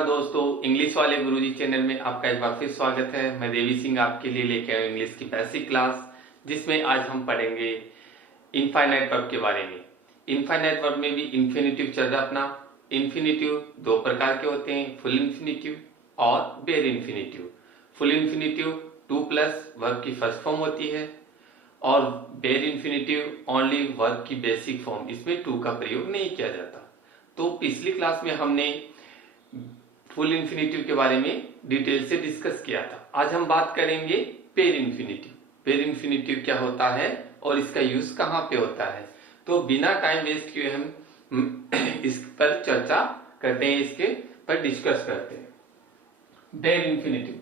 नमस्कार दोस्तों, इंग्लिश वाले गुरुजी चैनल में आपका एक बार फिर स्वागत है। मैं देवी सिंह आपके लिए लेके आया इंग्लिश की बेसिक क्लास, जिसमें आज हम पढ़ेंगे इनफाइनाइट वर्ब के बारे में। इनफाइनाइट वर्ब में भी इन्फिनिटिव चल रहा अपना। इन्फिनिटिव दो प्रकार के होते हैं, फुल इन्फिनिटिव और bare infinitive. Full infinitive to plus verb की फर्स्ट फॉर्म होती है और बेयर इन्फिनिटिव ओनली वर्ब की बेसिक फॉर्म, इसमें टू का प्रयोग नहीं किया जाता। तो पिछली क्लास में हमने फुल इन्फिनिटिव के बारे में डिटेल से डिस्कस किया था। आज हम बात करेंगे पेयर इन्फिनिटिव। पेयर इन्फिनिटिव क्या होता है और इसका यूज कहाँ पे होता है। तो बिना टाइम वेस्ट किए हम इस पर चर्चा करते हैं, इसके पर डिस्कस करते हैं। बेयर इन्फिनिटिव,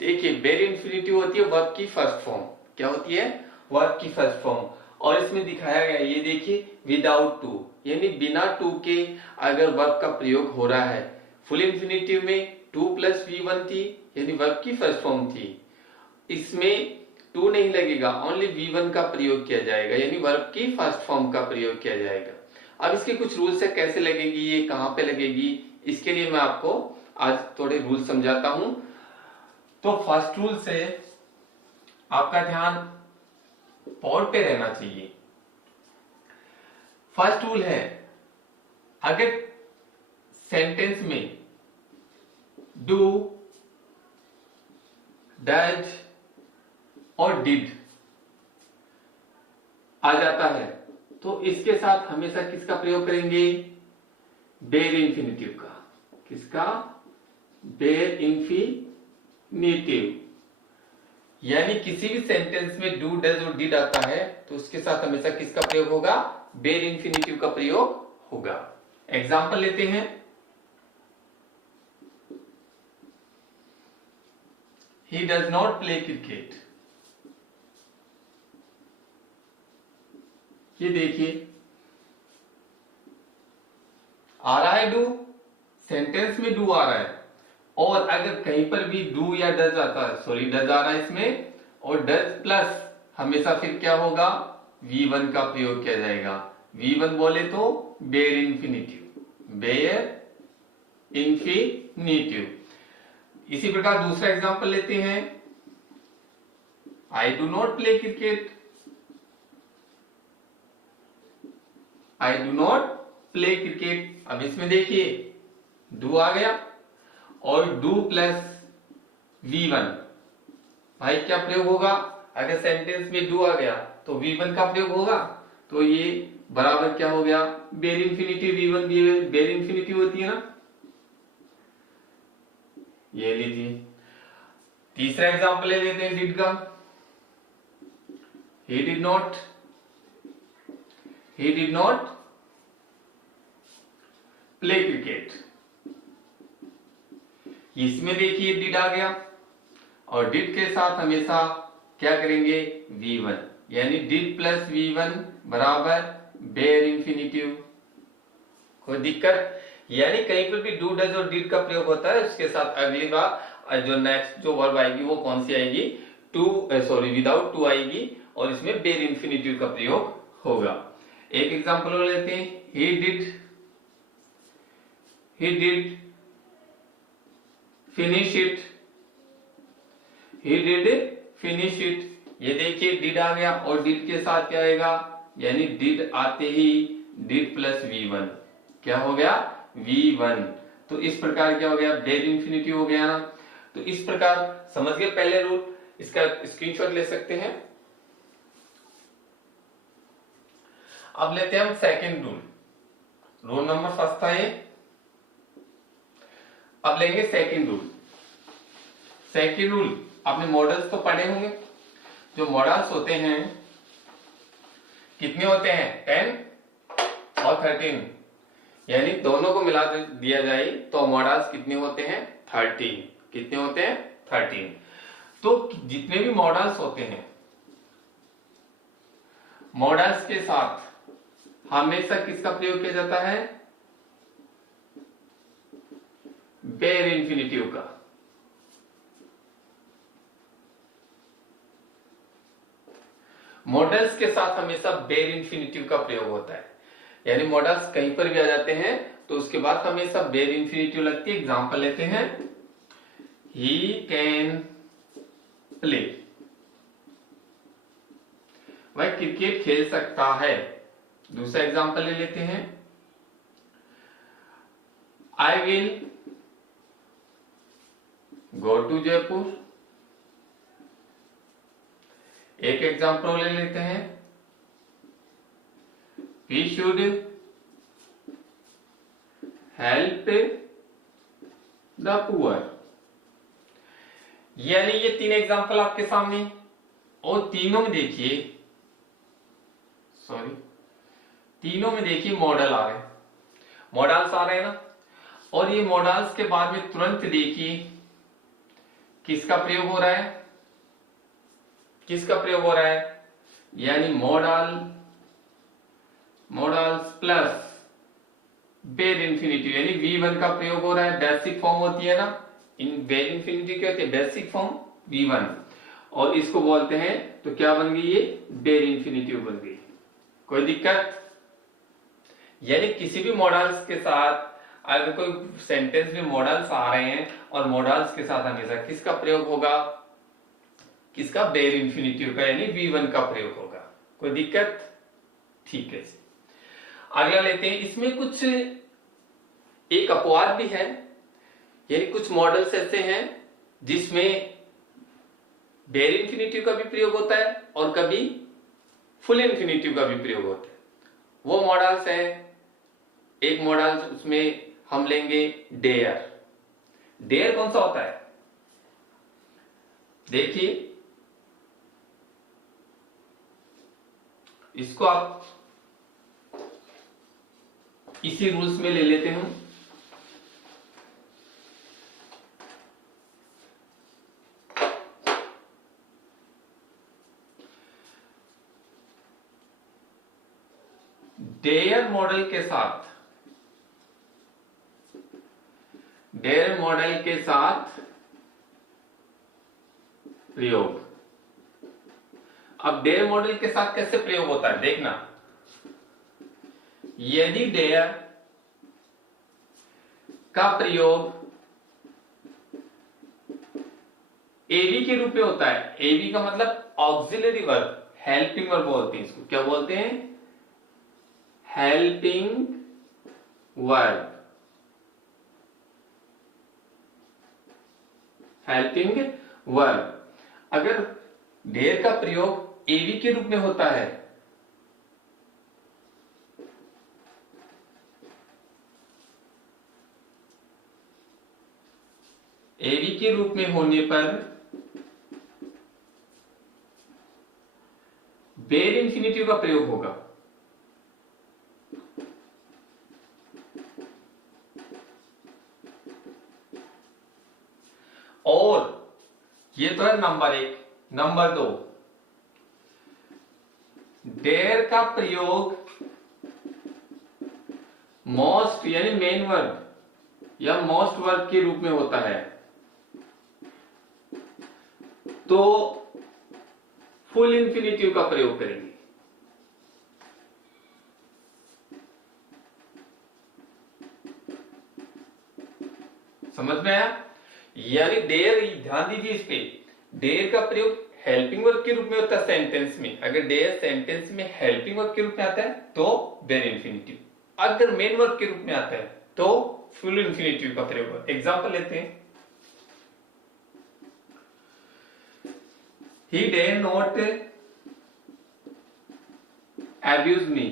देखिए बेयर इन्फिनिटिव होती है वर्ब की फर्स्ट फॉर्म। क्या होती है? वर्ब की फर्स्ट फॉर्म। और इसमें दिखाया गया, ये देखिए, विदाउट टू, यानी बिना टू के अगर वर्ब का प्रयोग हो रहा है। फुल इन्फिनिटिव में टू प्लस V1 थी, यानी वर्ब की फर्स्ट फॉर्म थी। इसमें टू नहीं लगेगा, ओनली V1 का प्रयोग किया जाएगा, यानी वर्ब की फर्स्ट फॉर्म का प्रयोग किया जाएगा। अब इसके कुछ रूल्स है, कैसे लगेगी, ये कहां पे लगेगी, इसके लिए मैं आपको आज थोड़े रूल समझाता हूं। तो फर्स्ट रूल से आपका ध्यान पॉड पे रहना चाहिए। फर्स्ट रूल है, अगर सेंटेंस में डू, डज और डिड आ जाता है तो इसके साथ हमेशा किसका प्रयोग करेंगे? बेयर इन्फिनिटिव का। किसका? Bare infinitive. यानी किसी भी सेंटेंस में डू, डज और डिड आता है तो उसके साथ हमेशा किसका प्रयोग होगा? बेयर इन्फिनिटिव का प्रयोग होगा। एग्जाम्पल लेते हैं। He does not play cricket। ये देखिए, आ रहा है डू, सेंटेंस में डू आ रहा है, और अगर कहीं पर भी डू या डज आता है, सॉरी डज आ रहा है इसमें, और डज प्लस हमेशा फिर क्या होगा? V1 का प्रयोग किया जाएगा। V1 बोले तो बेयर इन्फिनिटिव, बेयर इन्फिनिटिव। इसी प्रकार दूसरा एग्जांपल लेते हैं। I do not play cricket. I do not play cricket. अब इसमें देखिए डू आ गया और डू प्लस V1, भाई क्या प्रयोग होगा? अगर सेंटेंस में डू आ गया तो V1 का प्रयोग होगा, तो ये बराबर क्या हो गया? Bear infinitive. V1 bear infinitive होती है ना। ये लीजिए, तीसरा एग्जांपल ले लेते हैं डिड का। he did not play cricket। इसमें देखिए डिड आ गया और डिड के साथ हमेशा क्या करेंगे? V1, यानी डिड प्लस V1 बराबर बेयर इन्फिनिटिव। कोई दिक्कत? यानी कहीं पर भी डू, डज और डिड का प्रयोग होता है, उसके साथ अगली बार जो नेक्स्ट जो वर्ब आएगी वो कौन सी आएगी? टू, सॉरी विदाउट टू आएगी, और इसमें बेयर इन्फिनिटिव का प्रयोग होगा। एक एग्जांपल और लेते हैं। he did finish it। he did finish it। ये देखिए डिड आ गया और डिड के साथ क्या आएगा? यानी डिड आते ही डिड प्लस V1 क्या हो गया? V1। तो इस प्रकार क्या हो गया? बेयर इन्फिनिटिव हो गया ना। तो इस प्रकार समझ गए पहले रूल, इसका स्क्रीनशॉट ले सकते हैं। अब लेते हैं हम second rule. Rule number first था ये, अब लेंगे सेकंड रूल। सेकंड रूल आपने मॉडल्स तो पढ़े होंगे। जो मॉडल्स होते हैं कितने होते हैं? 10 और 13, यानी दोनों को मिला दिया जाए तो मॉडल्स कितने होते हैं? 13। कितने होते हैं? 13। तो जितने भी मॉडल्स होते हैं, मॉडल्स के साथ हमेशा किसका प्रयोग किया जाता है? बेयर इन्फिनिटिव का। मॉडल्स के साथ हमेशा बेयर इन्फिनिटिव का प्रयोग होता है, यानी मॉडल्स कहीं पर भी आ जाते हैं तो उसके बाद हमेशा बेर इंफिनिटिव लगती है। एग्जांपल लेते हैं, ही कैन प्ले, वह क्रिकेट खेल सकता है। दूसरा एग्जांपल ले लेते हैं, I will go to Jaipur. एक एग्जांपल ले लेते हैं, we should help the poor. यानी ये तीन एग्जांपल आपके सामने, और तीनों में देखिए, तीनों में देखिए मॉडल आ रहे हैं, मॉडल्स आ रहे हैं ना। और ये मॉडल्स के बाद में तुरंत देखिए किसका प्रयोग हो रहा है, किसका प्रयोग हो रहा है, यानी मॉडल्स प्लस बेर इंफिनिटिव, यानी V1 का प्रयोग हो रहा है। बेसिक फॉर्म होती है ना, इन बेर इंफिनिटिव क्या होती है, बेसिक फॉर्म V1, और इसको बोलते हैं तो क्या बन गई, ये बेर इंफिनिटिव बन गई। कोई दिक्कत? यानी किसी भी मॉडल्स के साथ अगर कोई सेंटेंस में मॉडल्स आ रहे हैं और मॉडल्स के साथ हमेशा किसका प्रयोग होगा, किसका, बेर इंफिनिटिव का, यानी V1 का प्रयोग होगा। कोई दिक्कत? ठीक है। अगला लेते हैं, इसमें कुछ एक अपवाद भी है, यानी कुछ मॉडल्स ऐसे हैं जिसमें बेर इंफिनिटिव का भी प्रयोग होता है और कभी फुल इंफिनिटिव का भी प्रयोग होता है। वो मॉडल्स है, एक मॉडल उसमें हम लेंगे डेयर। डेयर कौन सा होता है, देखिए इसको आप इसी रूल्स में ले लेते हैं। डेयर मॉडल के साथ प्रयोग। अब डेयर मॉडल के साथ कैसे प्रयोग होता है देखना, यदि डेयर का प्रयोग एवी के रूप में होता है, एवी का मतलब ऑक्सिलरी वर्ब, हेल्पिंग वर्ब बोलते हैं इसको, क्या बोलते हैं, हेल्पिंग वर्ब, हेल्पिंग वर्ब। अगर डेयर का प्रयोग एवी के रूप में होता है, एवी के रूप में होने पर बेर इंफिनिटिव का प्रयोग होगा। और ये तो है नंबर एक। नंबर दो, डेयर का प्रयोग मोस्ट यानी मेन वर्ब या मोस्ट वर्ब के रूप में होता है, तो फुल इंफिनिटिव का प्रयोग करेंगे। समझ में आया? यानी डेयर, ध्यान दीजिए इस पे, डेयर का प्रयोग हेल्पिंग वर्ब के रूप में होता है सेंटेंस में। अगर डेयर सेंटेंस में हेल्पिंग वर्ब के रूप में आता है तो बेर इंफिनिटिव, अगर मेन वर्ब के रूप में आता है तो फुल इंफिनिटिव का प्रयोग होता है। एग्जांपल लेते हैं, he dare not abuse me.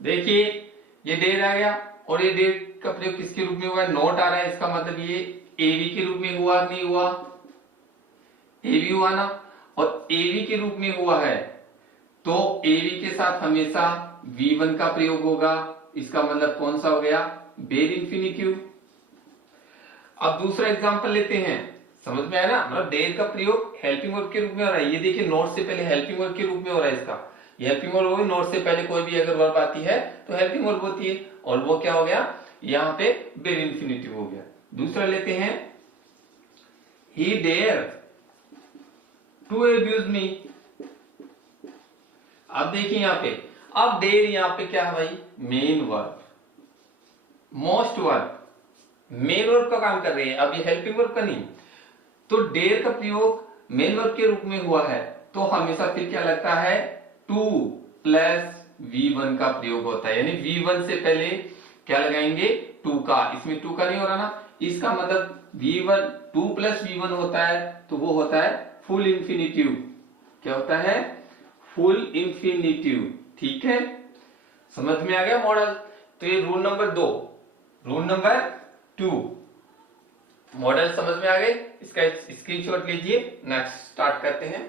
देखिए ये डेयर आ गया और ये डेयर का प्रयोग किसके रूप में हुआ है, नॉट आ रहा है, इसका मतलब ये एवी के रूप में हुआ नहीं हुआ, एवी हुआ ना, और एवी के रूप में हुआ है तो एवी के साथ हमेशा V1 का प्रयोग होगा, इसका मतलब कौन सा हो गया, बेर इंफिनिटिव। अब दूसरा एग्जांपल लेते हैं, समझ में आया ना, मतलब डेयर का प्रयोग हेल्पिंग वर्ब के रूप में हो रहा है। ये देखिए नॉट से पहले हेल्पिंग वर्ब के रूप में हो रहा है, इसका ये हेल्पिंग वर्ब होगी, नॉट से पहले कोई भी अगर वर्ब आती है तो हेल्पिंग वर्ब होती है, और वो क्या हो गया, यहां पे बेर इंफिनिटिव हो गया। दूसरा लेते हैं, he dare to abuse me. अब देखिए यहां पे, अब डेयर यहां पे क्या है भाई, main verb, most work, main work का काम कर रहे हैं, अब ये हेल्पिंग वर्क का नहीं। तो डेयर का प्रयोग मेन वर्क के रूप में हुआ है, तो हमेशा फिर क्या लगता है, 2 प्लस V1 का प्रयोग होता है, यानी V1 से पहले क्या लगाएंगे, 2 का। इसमें 2 का नहीं हो रहा ना, इसका मतलब V1 2 प्लस V1 होता है, तो वो होता है फुल इंफिनिटिव। क्या होता है, फुल इंफिनिटिव। ठीक है, समझ में आ गया मॉडल। तो ये rule number 2, rule number 2 model समझ में आ गए, इसका स्क्रीनशॉट लीजिए। नेक्स्ट स्टार्ट करते हैं।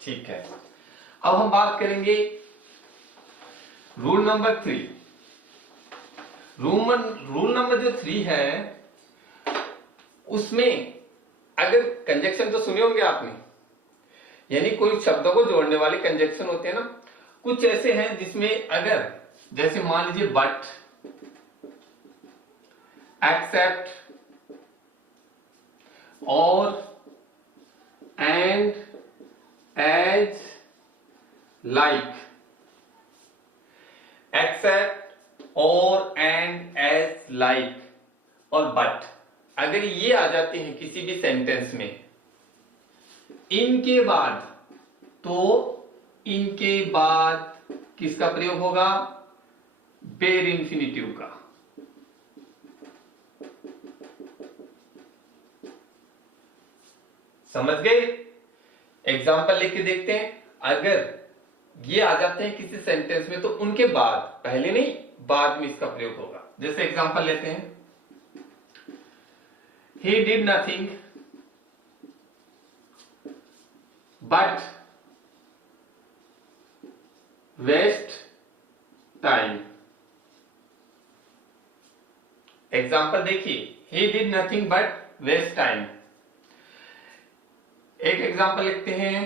ठीक है, अब हम बात करेंगे रूल नंबर 3। रूल नंबर जो 3 है, उसमें अगर कंजक्शन तो सुने होंगे आपने, यानी कोई शब्दों को जोड़ने वाले कंजक्शन होते हैं ना, कुछ ऐसे हैं जिसमें अगर, जैसे मान लीजिए बट, एक्सेप्ट, और, एंड, एज, लाइक। एक्सेप्ट, और, एंड, एज, लाइक और बट, अगर ये आ जाते हैं किसी भी सेंटेंस में, इनके बाद, तो इनके बाद किसका प्रयोग होगा, बेयर इंफिनिटिव का। समझ गए। एग्जाम्पल लेके देखते हैं। अगर ये आ जाते हैं किसी सेंटेंस में, तो उनके बाद, पहले नहीं बाद में इसका प्रयोग होगा। जैसे एग्जाम्पल लेते हैं, he did nothing but waste time। Example देखिए, he did nothing but waste time। एक एग्जाम्पल लिखते हैं,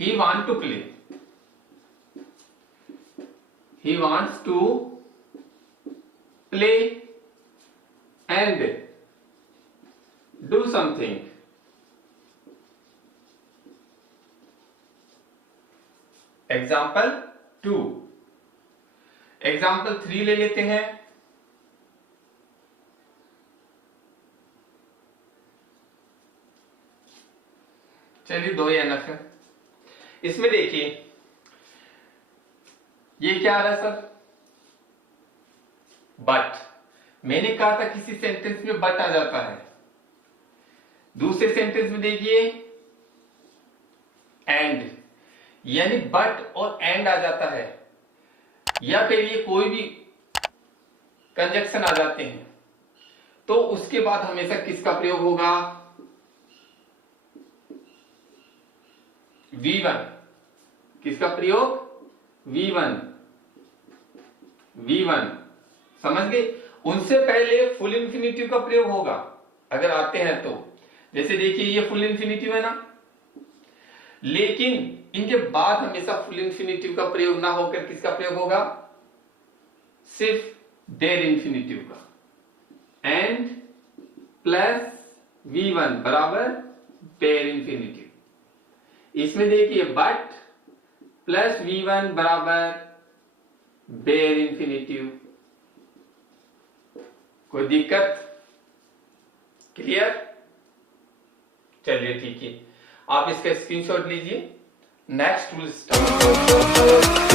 he want to play, he wants to play and do something। Example 2। Example 3 ले लेते हैं। चलिए 2 ही एनफ है। इसमें देखिए ये क्या आ रहा है सर, बट। मैंने कहा था किसी सेंटेंस में बट आ जाता है, दूसरे सेंटेंस में देखिए एंड, यानी बट और एंड आ जाता है, या फिर ये कोई भी कंजक्शन आ जाते हैं, तो उसके बाद हमेशा किसका प्रयोग होगा, V1। किसका प्रयोग, V1। V1 समझ गए। उनसे पहले फुल इंफिनिटिव का प्रयोग होगा अगर आते हैं तो। जैसे देखिए ये फुल इंफिनिटिव है ना, लेकिन इनके बाद हमेशा फुल इंफिनिटिव का प्रयोग ना होकर किसका प्रयोग होगा, सिर्फ देयर इंफिनिटिव का। एंड प्लस V1 बराबर देयर इंफिनिटिव। इसमें देखिए बट प्लस V1 बराबर बेयर इंफिनिटिव। कोई दिक्कत, क्लियर। चलिए ठीक है, आप इसका स्क्रीनशॉट लीजिए। Next rule start.